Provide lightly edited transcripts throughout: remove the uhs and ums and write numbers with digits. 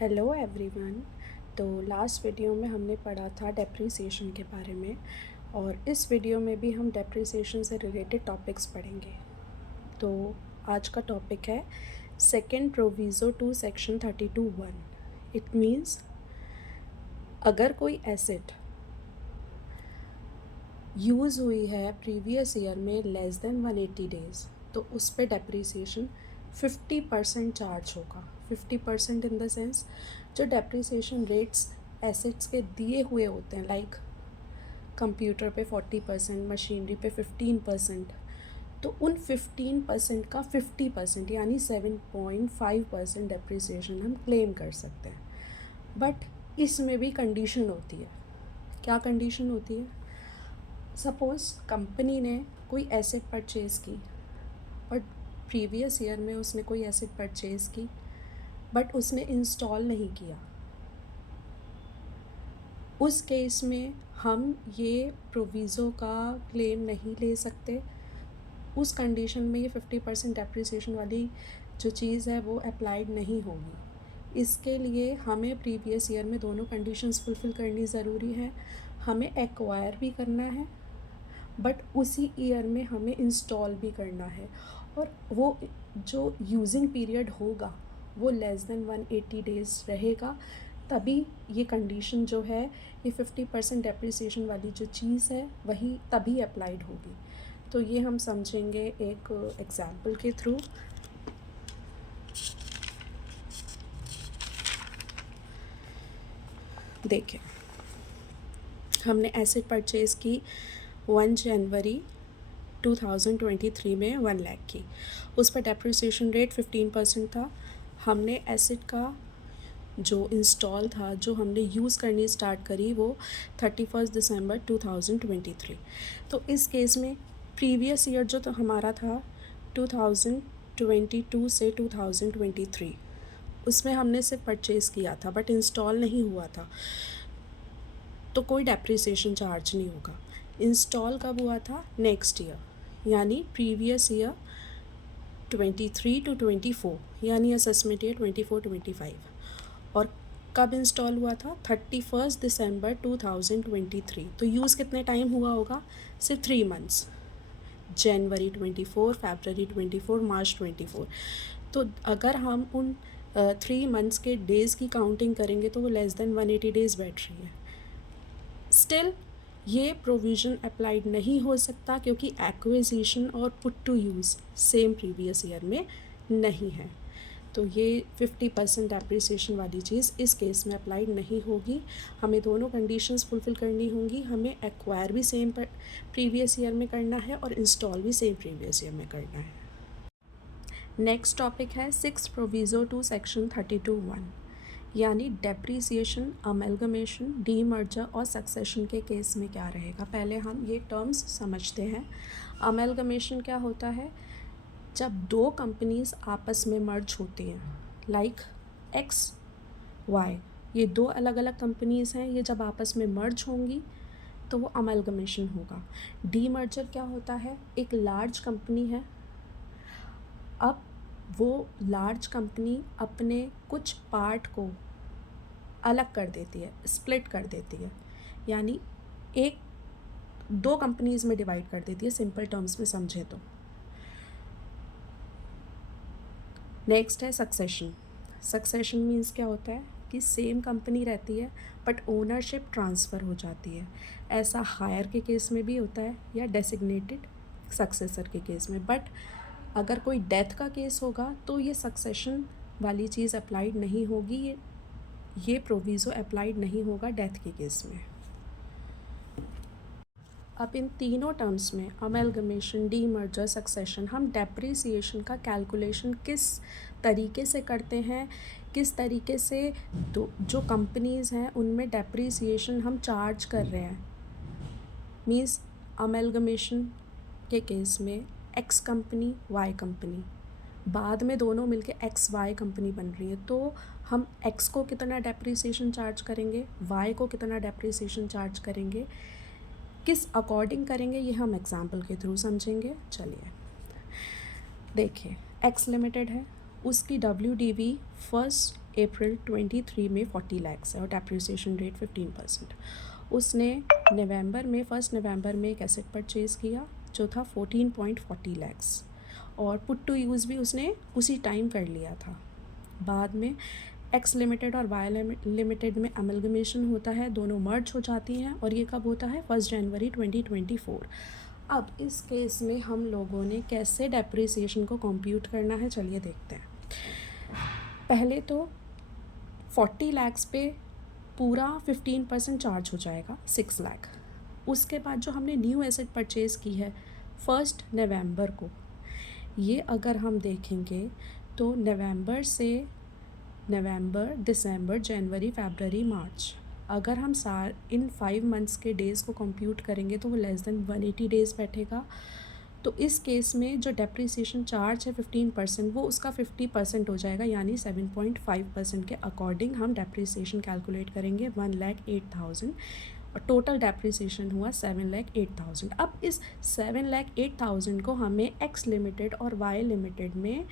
Hello everyone. तो last video में हमने पढ़ा था डेप्रिसिएशन के बारे में, और इस वीडियो में भी हम डेप्रिसिएशन से रिलेटेड टॉपिक्स पढ़ेंगे। तो आज का टॉपिक है second proviso to section 32(1). It means अगर कोई एसेट यूज़ हुई है प्रीवियस ईयर में लेस देन 180 डेज़, तो उस पर डेप्रिसिएशन 50% चार्ज होगा। 50% इन द सेंस जो डेप्रिसिएशन रेट्स एसेट्स के दिए हुए होते हैं, लाइक कंप्यूटर पे 40%, मशीनरी पे 15%, तो उन 15% का 50% यानी 7.5% डेप्रिसिएशन हम क्लेम कर सकते हैं। बट इसमें भी कंडीशन होती है। क्या कंडीशन होती है? सपोज़ कंपनी ने कोई एसेट परचेज़ की और प्रीवियस ईयर में उसने कोई एसेट परचेज़ की बट उसने इंस्टॉल नहीं किया। उस केस में हम ये प्रोविज़ो का क्लेम नहीं ले सकते। उस कंडीशन में ये 50% डेप्रिसिएशन वाली जो चीज़ है वो अप्लाइड नहीं होगी। इसके लिए हमें प्रीवियस ईयर में दोनों कंडीशंस फुलफ़िल करनी ज़रूरी है। हमें एक्वायर भी करना है बट उसी ईयर में हमें इंस्टॉल भी करना है, और वो जो यूजिंग पीरियड होगा वो लेस देन 180 डेज़ रहेगा। तभी ये कंडीशन जो है, ये 50% डेप्रिसिएशन वाली जो चीज़ है वही तभी अप्लाइड होगी। तो ये हम समझेंगे एक एग्जाम्पल के थ्रू। देखिए, हमने एसेट परचेज़ की 1 जनवरी 2023 में 1 लाख की। उस पर डेप्रिसिएशन रेट 15% था। हमने एसेट का जो इंस्टॉल था, जो हमने यूज़ करनी स्टार्ट करी, वो 31 दिसंबर 2023। तो इस केस में प्रीवियस ईयर जो तो हमारा था 2022 से 2023, उसमें हमने सिर्फ परचेज़ किया था बट इंस्टॉल नहीं हुआ था, तो कोई डेप्रिसिएशन चार्ज नहीं होगा। इंस्टॉल कब हुआ था? नेक्स्ट ईयर, यानी प्रीवियस ईयर 23 to 24, यानी असेसमेंट ईयर 24-25। और कब इंस्टॉल हुआ था? 31 दिसंबर 2023। तो यूज़ कितने टाइम हुआ होगा? सिर्फ 3 मंथ्स, जनवरी 24, फरवरी 24, मार्च 24। तो अगर हम उन 3 मंथ्स के डेज़ की काउंटिंग करेंगे तो वो लेस देन 180 डेज़ बैठ रही है। स्टिल ये प्रोविज़न अप्लाइड नहीं हो सकता क्योंकि एक्विजिशन और put to use same previous year में नहीं है। तो ये 50% डेप्रिसिएशन वाली चीज़ इस केस में अप्लाइड नहीं होगी। हमें दोनों कंडीशंस फुलफ़िल करनी होंगी। हमें एक्वायर भी सेम प्रीवियस ईयर में करना है और इंस्टॉल भी सेम प्रीवियस ईयर में करना है। नेक्स्ट टॉपिक है 6 प्रोविज़ो टू सेक्शन 32(1), यानी डेप्रिसिएशन, अमेलगमेशन, डीमर्जर और सक्सेशन के केस में क्या रहेगा। पहले हम ये टर्म्स समझते हैं। अमेलगमेशन क्या होता है? जब दो कंपनीज आपस में मर्ज होती हैं, लाइक एक्स वाई, ये दो अलग अलग कंपनीज हैं, ये जब आपस में मर्ज होंगी तो वो अमेलगमेशन होगा। डीमर्जर क्या होता है? एक लार्ज कंपनी है, अब वो लार्ज कंपनी अपने कुछ पार्ट को अलग कर देती है, स्प्लिट कर देती है, यानी एक दो कंपनीज में डिवाइड कर देती है, सिंपल टर्म्स में समझे तो। नेक्स्ट है सक्सेशन। सक्सेशन मीन्स क्या होता है कि सेम कंपनी रहती है बट ओनरशिप ट्रांसफ़र हो जाती है। ऐसा हायर के केस में भी होता है या डेसिग्नेटेड सक्सेसर के केस में। बट अगर कोई डेथ का केस होगा तो ये सक्सेशन वाली चीज़ अप्लाइड नहीं होगी, ये प्रोविज़ो अप्लाइड नहीं होगा डेथ के केस में। अब इन तीनों टर्म्स में, अमेलगमेशन, डीमर्जर, सक्सेशन, हम डेप्रिसिएशन का कैलकुलेशन किस तरीके से करते हैं, किस तरीके से जो कंपनीज़ हैं उनमें डेप्रिसिएशन हम चार्ज कर रहे हैं। मीन्स अमेलगमेशन के केस में एक्स कंपनी, वाई कंपनी, बाद में दोनों मिलके एक्स वाई कंपनी बन रही है, तो हम एक्स को कितना डेप्रिसिएशन चार्ज करेंगे, वाई को कितना डेप्रिसिएशन चार्ज करेंगे, किस अकॉर्डिंग करेंगे, ये हम एग्जाम्पल के थ्रू समझेंगे। चलिए देखिए, एक्स लिमिटेड है, उसकी WDV फर्स्ट अप्रैल 23 में 40 लाख है और डेप्रिसिएशन रेट 15%। उसने नवंबर में 1 नवंबर में एक एसेट परचेज़ किया जो था 14.40 लाख और पुट टू यूज़ भी उसने उसी टाइम कर लिया था। बाद में एक्स लिमिटेड और वाई लिमिटेड में अमलगमेशन होता है, दोनों मर्ज हो जाती हैं और ये कब होता है 1 जनवरी 2024। अब इस केस में हम लोगों ने कैसे डेप्रिसिएशन को कंप्यूट करना है, चलिए देखते हैं। पहले तो 40 लाख पे पूरा 15% चार्ज हो जाएगा 6 लाख। उसके बाद जो हमने न्यू एसेट परचेज़ की है 1 नवंबर को, ये अगर हम देखेंगे तो नवंबर, दिसंबर, जनवरी, फरवरी, मार्च, अगर हम इन 5 मंथ्स के डेज़ को कंप्यूट करेंगे तो वो लेस देन 180 डेज़ बैठेगा। तो इस केस में जो डेप्रिसिएशन चार्ज है 15%, वो उसका 50% हो जाएगा, यानी 7.5% के अकॉर्डिंग हम डेप्रिसिएशन कैलकुलेट करेंगे 1,08,000 और टोटल डेप्रिसिएशन हुआ 7,08,000। अब इस 7,08,000 को हमें एक्स लिमिटेड और वाई लिमिटेड में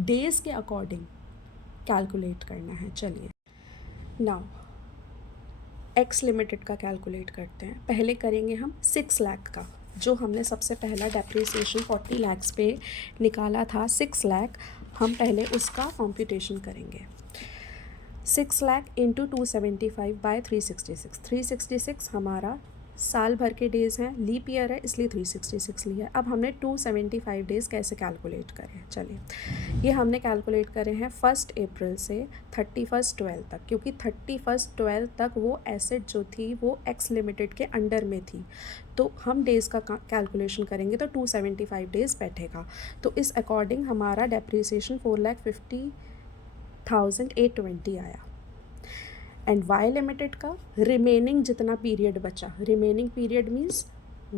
डेज़ के अकॉर्डिंग कैलकुलेट करना है। चलिए नाउ एक्स लिमिटेड का कैलकुलेट करते हैं। पहले करेंगे हम 6 लाख का, जो हमने सबसे पहला डेप्रिसिएशन 40 लाख पे निकाला था 6 लाख, हम पहले उसका कंप्यूटेशन करेंगे। 6 लाख इंटू 275 बाय 366, 366 हमारा साल भर के डेज़ हैं, लीप ईयर है इसलिए 366 लिया है। अब हमने 275 डेज़ कैसे कैलकुलेट करें, चलिए ये हमने कैलकुलेट करे हैं 1 अप्रैल से 31/12 तक, क्योंकि 31/12 तक वो एसेट जो थी वो एक्स लिमिटेड के अंडर में थी। तो हम डेज़ का कैलकुलेशन करेंगे तो 275 डेज़ बैठेगा। तो इस अकॉर्डिंग हमारा डेप्रिसिएशन 4,50,820 आया। एंड वाई लिमिटेड का रिमेनिंग जितना पीरियड बचा, रिमेनिंग पीरियड मीन्स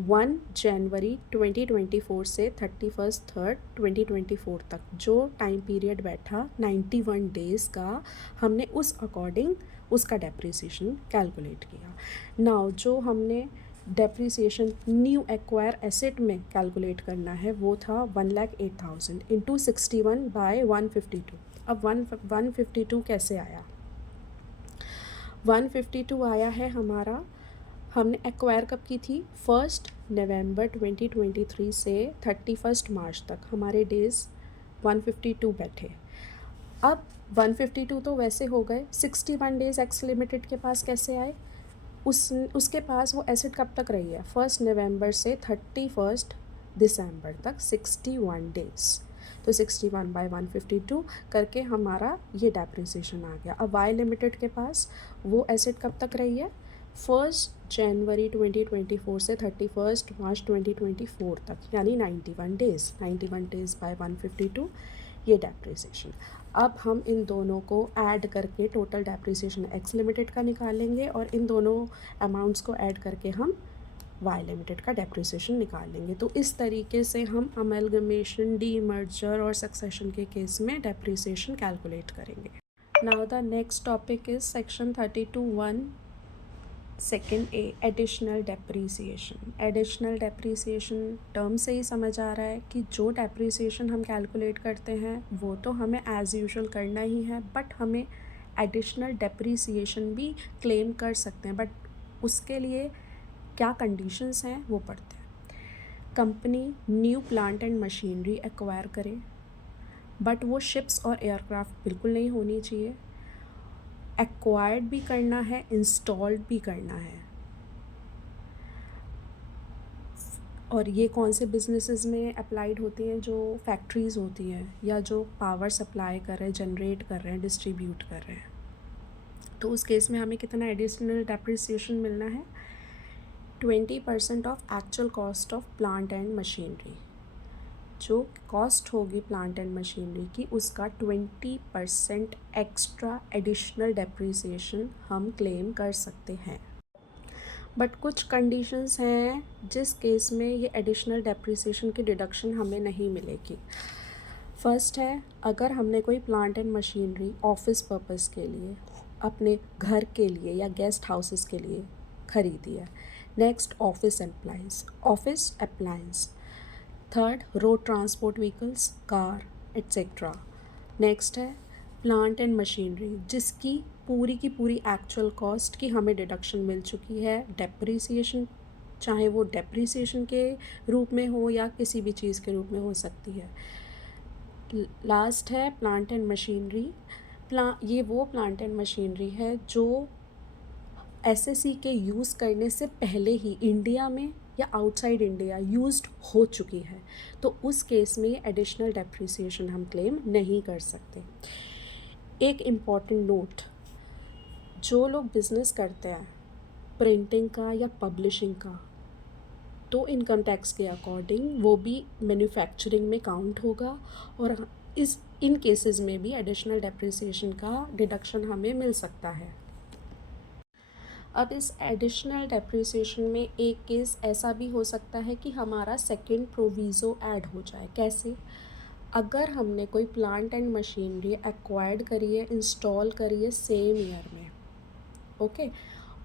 1 जनवरी 2024 से 31/3/2024 तक जो टाइम पीरियड बैठा 91 डेज़ का, हमने उस अकॉर्डिंग उसका डेप्रिसिएशन कैलकुलेट किया। नाउ जो हमने डेप्रिसिएशन न्यू एक्वायर एसेट में कैलकुलेट करना है वो था 1,08,000 इंटू 61 बाय 152। अब 152 कैसे आया, 152 आया है हमारा, हमने एक्वायर कब की थी 1 नवंबर 2023 से 31 मार्च तक, हमारे डेज़ 152 बैठे। अब 152 तो वैसे हो गए, 61 डेज़ एक्स लिमिटेड के पास कैसे आए, उसके पास वो एसेट कब तक रही है 1 नवंबर से 31 दिसंबर तक 61 डेज़। तो 61 बाय 152 करके हमारा ये डेप्रिसिएशन आ गया। अब वाई लिमिटेड के पास वो एसेट कब तक रही है 1 जनवरी 2024 से 31 मार्च 2024 तक, यानी 91 डेज़। 91 डेज़ बाय 152 ये डेप्रिसिएशन। अब हम इन दोनों को ऐड करके टोटल डेप्रिसिएशन एक्स लिमिटेड का निकालेंगे और इन दोनों अमाउंट्स को ऐड करके हम वाई लिमिटेड का डेप्रिसिएशन निकाल लेंगे। तो इस तरीके से हम अमलगमेशन, डीमर्जर और सक्सेशन के केस में डेप्रिसिएशन कैलकुलेट करेंगे। Now the next topic is section 32(1) second A, additional depreciation. Additional depreciation term से ही समझ आ रहा है कि जो डेप्रिसिएशन हम कैलकुलेट करते हैं वो तो हमें एज़ यूजुअल करना ही है, बट हमें एडिशनल डेप्रिसिएशन भी क्लेम कर सकते हैं। बट उसके लिए क्या कंडीशंस हैं वो पढ़ते हैं। Company new plant and machinery acquire करे, बट वो शिप्स और एयरक्राफ्ट बिल्कुल नहीं होनी चाहिए। एक्वायर्ड भी करना है, इंस्टॉल्ड भी करना है। और ये कौन से बिजनेसेस में अप्लाइड होती हैं, जो फैक्ट्रीज़ होती हैं या जो पावर सप्लाई कर रहे हैं, जनरेट कर रहे हैं, डिस्ट्रीब्यूट कर रहे हैं। तो उस केस में हमें कितना एडिशनल डेप्रिसिएशन मिलना है 20% of actual cost of plant and machinery. जो कॉस्ट होगी प्लांट एंड मशीनरी की उसका 20% एक्स्ट्रा एडिशनल डेप्रिसिएशन हम क्लेम कर सकते हैं। बट कुछ कंडीशंस हैं जिस केस में ये एडिशनल डेप्रिसिएशन की डिडक्शन हमें नहीं मिलेगी। फर्स्ट है, अगर हमने कोई plant and machinery office purpose के लिए, अपने घर के लिए या गेस्ट हाउसेस के लिए खरीदी है। Next, office appliance. Third, road transport vehicles, car etcetera. Next है प्लांट एंड मशीनरी जिसकी पूरी की पूरी एक्चुअल कॉस्ट की हमें डिडक्शन मिल चुकी है, डेप्रिसिएशन, चाहे वो डेप्रिसिएशन के रूप में हो या किसी भी चीज़ के रूप में हो सकती है। लास्ट है प्लांट एंड मशीनरी। ये वो प्लांट एंड मशीनरी है जो एसएससी के यूज़ करने से पहले ही इंडिया में या आउटसाइड इंडिया यूज्ड हो चुकी है, तो उस केस में एडिशनल डेप्रिसिएशन हम क्लेम नहीं कर सकते। एक इम्पॉर्टेंट नोट, जो लोग बिज़नेस करते हैं प्रिंटिंग का या पब्लिशिंग का, तो इनकम टैक्स के अकॉर्डिंग वो भी मैन्युफैक्चरिंग में काउंट होगा और इन केसेस में भी एडिशनल डेप्रिसिएशन का डिडक्शन हमें मिल सकता है। अब इस एडिशनल डेप्रिसिएशन में एक केस ऐसा भी हो सकता है कि हमारा सेकंड प्रोविज़ो ऐड हो जाए। कैसे? अगर हमने कोई प्लांट एंड मशीनरी एक्वायर्ड करी है, इंस्टॉल करी है सेम ईयर में, ओके,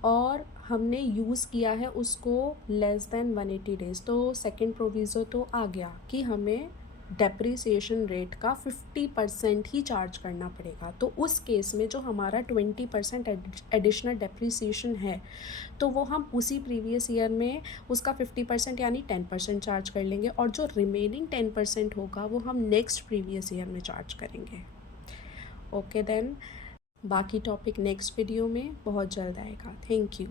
और हमने यूज़ किया है उसको लेस देन 180 डेज़, तो सेकंड प्रोविज़ो तो आ गया कि हमें डेप्रिसिएशन रेट का 50% ही चार्ज करना पड़ेगा। तो उस केस में जो हमारा 20% एडिशनल डेप्रिसिएशन है, तो वो हम उसी प्रीवियस ईयर में उसका 50% यानी 10% चार्ज कर लेंगे और जो रिमेनिंग 10% होगा वो हम नेक्स्ट प्रीवियस ईयर में चार्ज करेंगे। ओके देन, बाकी टॉपिक नेक्स्ट वीडियो में बहुत जल्द आएगा। Thank you.